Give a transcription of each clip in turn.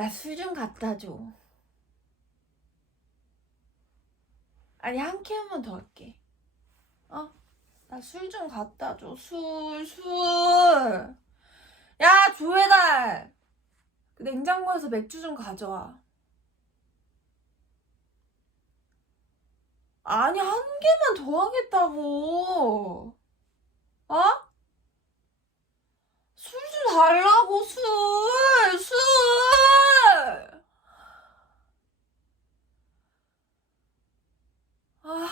나 술 좀 갖다 줘. 아니, 한 캔만 더 할게. 어? 나 술 좀 갖다 줘. 술, 술. 야, 조회달! 그 냉장고에서 맥주 좀 가져와. 아니, 한 개만 더 하겠다고. 어? 술 좀 달라고, 술! 술! 아.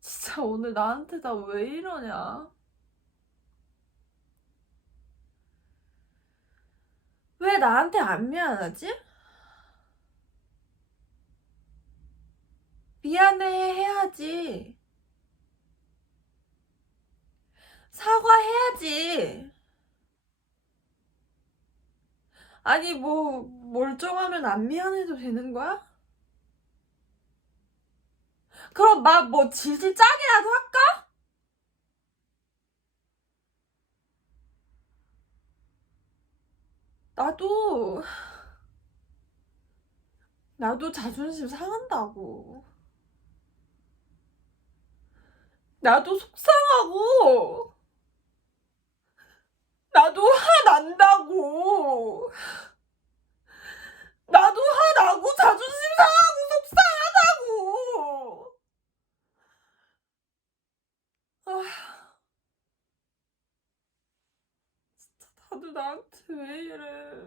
진짜 오늘 나한테 다 왜 이러냐? 왜 나한테 안 미안하지? 미안해 해야지. 사과해야지. 아니, 뭐, 멀쩡하면 안 미안해도 되는 거야? 그럼 막 뭐 질질 짜게라도 할까? 나도, 나도 자존심 상한다고. 나도 속상하고, 나도 화 난다고. 나도 화 나고 자존심 상하고 속상하다고. 아, 진짜 다들 나한테 왜 이래?